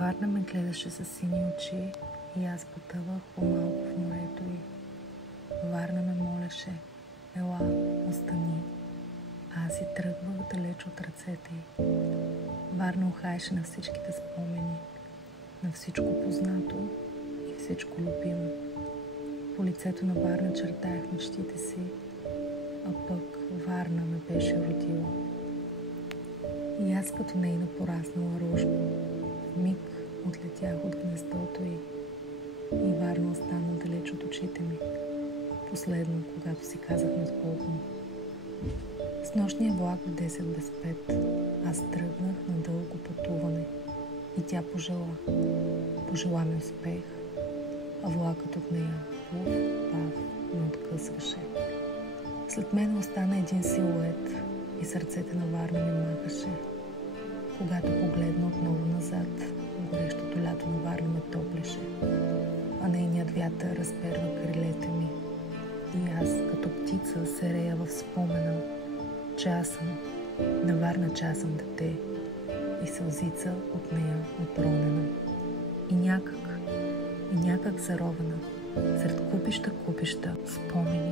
Варна ме гледаше със сини очи и аз потъвах по-малко в морето й. Варна ме молеше: ела, остани. Аз си тръгвах далеч от ръцете й. Варна ухаеше на всичките спомени, на всичко познато и всичко любимо. По лицето на Варна чертаях мечтите си, а пък Варна ме беше родила. И аз като нейна пораснала рожба, в миг отлетях от гнездото й и Варна остана далеч от очите ми. Последно, когато си казахме с Богом. С нощния влак в 10 без 5 аз тръгнах на дълго пътуване и тя пожела ми успех, а влакът от нея пав ме откъсваше. След мен остана един силует и сърцето на Варна ми махаше. Когато погледна отново назад, горещото лято на Варна ме топлеше, а нейният вятър разперва крилете ми. И аз, като птица, се рея в спомена, че аз съм, на Варна, че аз съм дете и сълзица от нея отронена. И някак заровена, сред купища спомени,